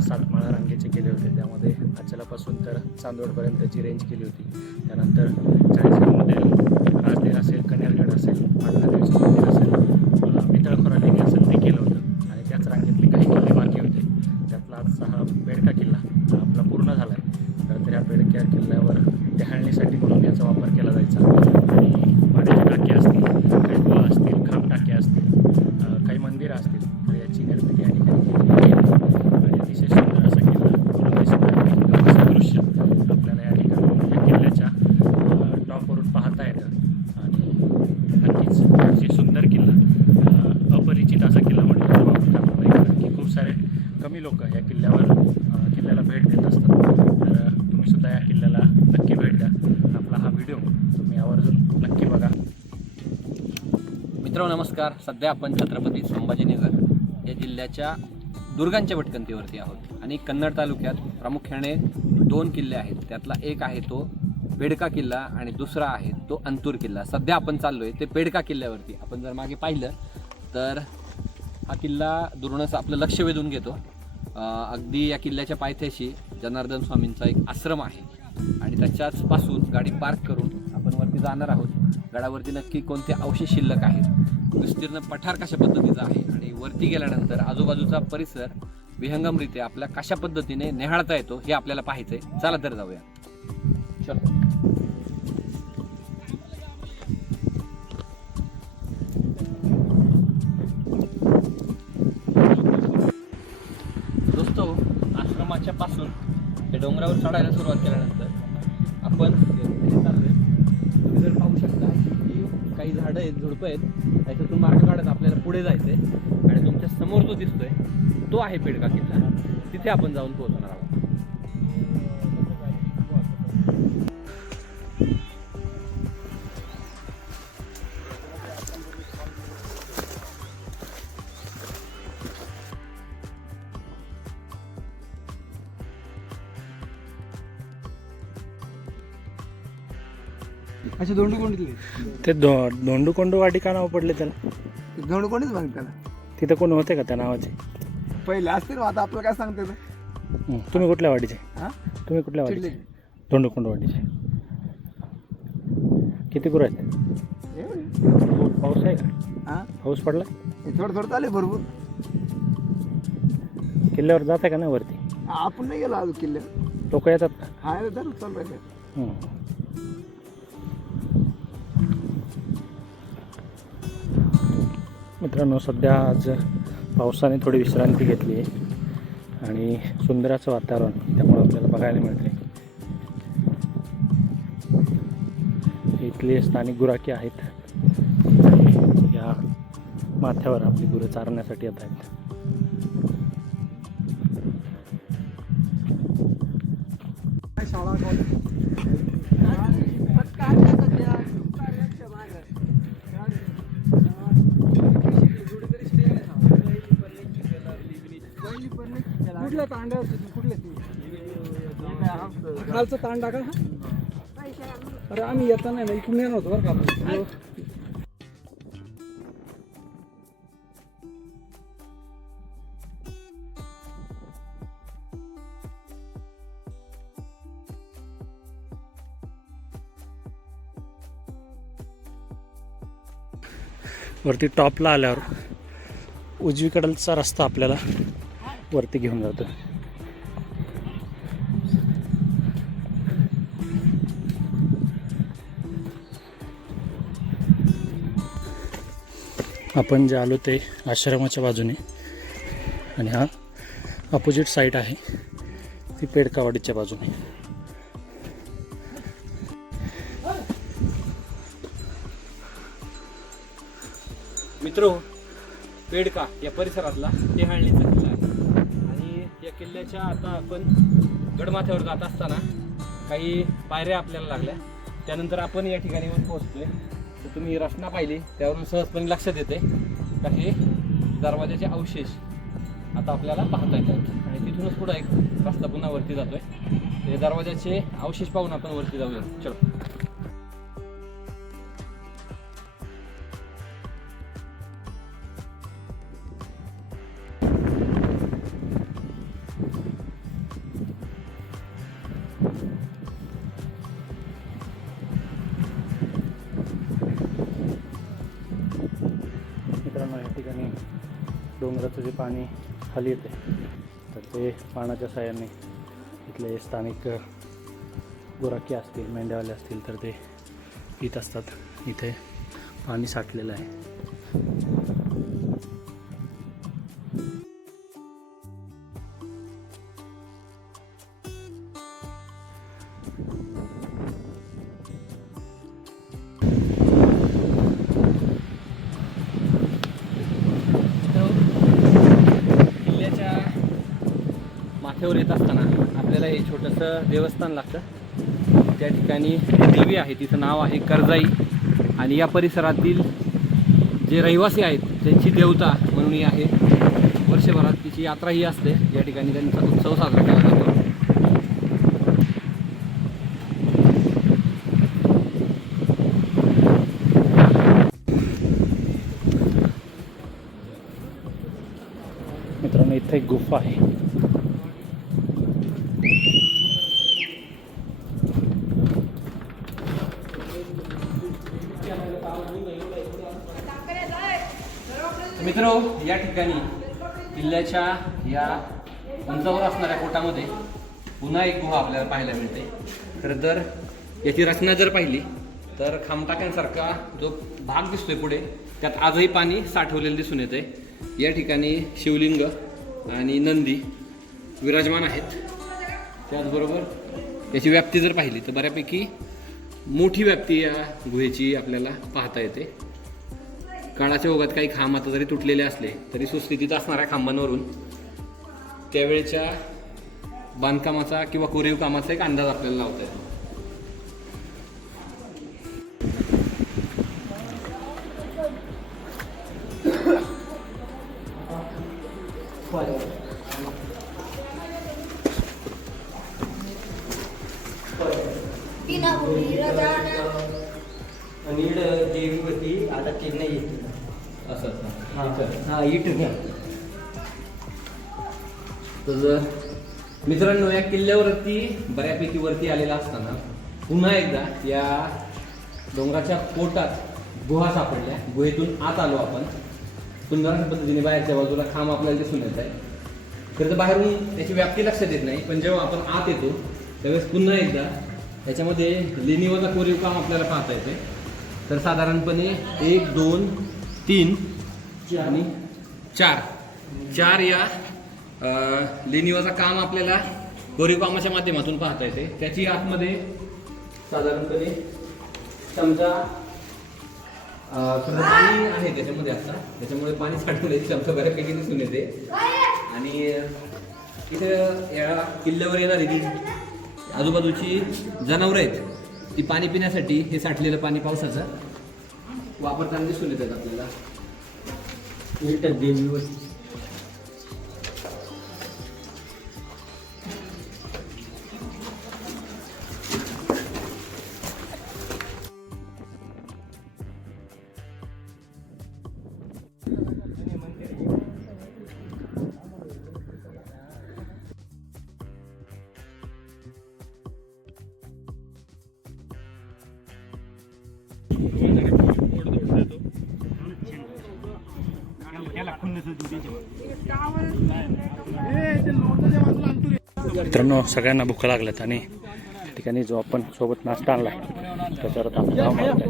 सातमाळा रांगेचे केले होते. त्यामध्ये अचलापासून तर चांदवडपर्यंतची रेंज केली होती. त्यानंतर चाळीसगावमध्ये राजदेर असेल, कन्हेरगड असेल, पाटणादेवीचं मंदिर असेल, पितळखोरा लेणी असेल ते केलं होतं. आणि त्याच रांगेतले काही किल्ले बाकी होते. त्यातला आजचा हा बेडका किल्ला हा आपला पूर्ण झाला आहे. तर या बेडक्या किल्ल्यावर टहाळणीसाठी म्हणून याचा वापर केला जायचा. आणि पाण्याच्या टाक्या असतील, काही गुहा असतील, खांब टाक्या असतील, काही मंदिरं असतील, तर याची निर्मिती या ठिकाणी केली आहे. आणि अतिशय सुंदर असा किल्ला असं दृश्य आपल्याला या ठिकाणी या किल्ल्याच्या टॉपवरून पाहता येतं. आणि नक्कीच अतिशय सुंदर किल्ला, अपरिचित असा किल्ला म्हटलं तर वापर करता नाही, कारण की खूप सारे कमी लोक या किल्ल्याला भेट देत असतात. तर तुम्ही सुद्धा या किल्ल्याला नक्की भेट द्या. आपला हा व्हिडिओ तुम्ही आवर्जून नक्की बघा. मित्रांनो नमस्कार. सध्या आपण छत्रपती संभाजीनगर या जिल्ह्याच्या दुर्गांच्या भटकंतीवरती आहोत आणि कन्नड तालुक्यात प्रामुख्याने 2 किल्ले आहेत. त्यातला एक आहे तो बेडका किल्ला आणि दुसरा आहे तो अंतूर किल्ला. सध्या आपण चाललोय ते बेडका किल्ल्यावरती. आपण जर मागे पाहिलं तर हा किल्ला दुरूनच आपलं लक्ष वेधून घेतो. अगदी या किल्ल्याच्या पायथ्याशी जनार्दन स्वामींचा एक आश्रम आहे आणि त्याच्याच पासून गाडी पार्क करून आपण वरती जाणार आहोत. गडावरती नक्की कोणते अवशेष शिल्लक आहेत, विस्तीर्ण पठार कशा पद्धतीचा आहे आणि वरती गेल्यानंतर आजूबाजूचा परिसर विहंगमरित्या आपल्या कशा पद्धतीने निहाळता येतो हे आपल्याला पाहायचंय. चला तर जाऊया. चलो. दोस्तो, आश्रमाच्या पासून ते डोंगरावर चढायला सुरुवात केल्यानंतर आपण चाललोय. तुम्ही जर पाहू शकता की काही झाडं आहेत, झुडपं आहेत, त्याच्यातून मार्ग काढत आपल्याला पुढे जायचंय आणि तुमच्या समोर जो दिसतोय तो आहे बेडका किल्ला. तिथे आपण जाऊन पोहोचणार आहोत. अच्छा, दोंडूकोंडीतले ते धोंडूकोंडू वाटी का नाव पडले त्याला? दोंडूकोंडीच म्हणतात त्याला. तिथं कोण होते का त्या नावाचे? पहिले असतील, आता आपलं काय सांगते ते. तुम्ही कुठल्या वाडीचे? हा, तुम्ही कुठल्या वाडीचे? धोंडूकोंडू वाडीचे. किती गुरं आहेत? एवढे. पाऊस आहे का? हा, पाऊस पडला? थोडं थोडं चालेल भरपूर. किल्ल्यावर जात का नाही वरती? आपण नाही गेलो अजून किल्ले. लोक येतात का? हा, तर चालू आहे. मित्रांनो, सध्या आज पावसाने थोडी विश्रांती घेतली आहे आणि सुंदर असं वातावरण त्यामुळे आपल्याला बघायला मिळते. इथले स्थानिक गुराखी आहेत. या माथ्यावर आपली गुरं चारण्यासाठी येत आहेत. कुठल्या तांड्या कुठले खालचा तांडा का? अरे आम्ही येताना नाही, इकडून येणार होतो बरं का आपण. वरती टॉपला आल्यावर उजवीकडचा रस्ता आपल्याला वरती घेऊन जातो. आपण जे आलो ते आश्रमाच्या बाजूने आणि हा अपोजिट साईड आहे ती पेडकावाडीच्या बाजूने. मित्रो, बेडका या परिसरातला टेहाळणीचा किल्ला आहे आणि या किल्ल्याच्या आता आपण गडमाथ्यावर जात असताना काही पायऱ्या आपल्याला लागल्या. त्यानंतर आपण या ठिकाणी येऊन पोहोचतोय. तर तुम्ही रचना पाहिली त्यावरून सहजपणे लक्षात येते का हे दरवाजाचे अवशेष आता आपल्याला पाहता येतात आणि तिथूनच पुढे एक रस्ता पुन्हा वरती जातोय. हे दरवाजाचे अवशेष पाहून आपण वरती जाऊया. चलो. डोंगराचं जे पाणी खाली येते तर ते पाण्याच्या साहाय्याने इथले स्थानिक गुराखी असतील, मेंढ्यावाले असतील तर ते पित असतात. इथे पाणी साठलेलं आहे. किल्ल्याच्या माथ्यावर येत असताना आपल्याला हे छोटंसं देवस्थान लागतं. त्या ठिकाणी देवी आहे, तिचं नाव आहे करजाई आणि या परिसरातील जे रहिवासी आहेत त्यांची देवता म्हणून ही आहे. वर्षभरात तिची यात्राही असते, या ठिकाणी त्यांचा उत्सव साजरा केला जातो. मित्रांनो इथे एक गुफा आहे. मित्र, या ठिकाणी किल्ल्याच्या या उंचावर असणाऱ्या कोटामध्ये पुन्हा एक गुहा आपल्याला पाहायला मिळते. खरं तर याची रचना जर पाहिली तर खामटाक्यांसारखा जो भाग दिसतोय पुढे, त्यात आजही पाणी साठवलेलं दिसून येते. या ठिकाणी शिवलिंग आणि नंदी विराजमान आहेत. त्याचबरोबर याची व्याप्ती जर पाहिली तर बऱ्यापैकी मोठी व्याप्ती या गुहेची आपल्याला पाहता येते. काळाच्या ओघात काही खांब आता जरी तुटलेले असले तरी सुस्थितीत असणाऱ्या खांबांवरून त्यावेळेच्या बांधकामाचा किंवा कोरीव कामाचा एक अंदाज आपल्याला लावता येतो. आणि देवी होती आता चेन्नई येते असं हा इट घ्या. तर मित्रांनो, या किल्ल्यावरती बऱ्यापैकी वरती आलेला असताना पुन्हा एकदा या डोंगराच्या पोटात गुहा सापडल्या. गुहेतून आत आलो आपण. सुंदर अशा पद्धतीने बाहेरच्या बाजूला खांब आपल्याला दिसून येत आहे. खरं तर बाहेरून त्याची व्याप्ती लक्षात येत नाही, पण जेव्हा आपण आत येतो त्यावेळेस पुन्हा एकदा त्याच्यामध्ये लेणीवजा कोरीव काम आपल्याला पाहता येते. तर साधारणपणे 1, 2, 3 आणि 4 या लेणीवजा काम आपल्याला कोरीव कामाच्या माध्यमातून पाहता येते. त्याची आतमध्ये साधारणपणे समजा पाणी आहे त्याच्यामध्ये आता, त्याच्यामुळे पाणी साठवण्याची क्षमता बऱ्यापैकी दिसून येते. आणि इथे या किल्ल्यावर येणारी जी आजूबाजूची जनावरं आहेत ती पाणी पिण्यासाठी हे साठलेलं पाणी पावसाचं वापरताना दिसून येतात आपल्याला. इट देवी होती. मित्रांनो, सगळ्यांना भूक लागल्यात आणि त्या ठिकाणी जो आपण सोबत नाश्ता आणला त्याच्यावर आता आपण धाव मारतोय.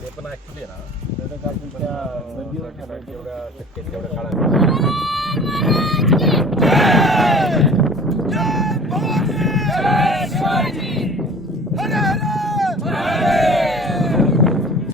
ते पण ऍक्च्युली ना, त्या नदीवर ठराव तेवढ्या शक्य तेवढ्या काळात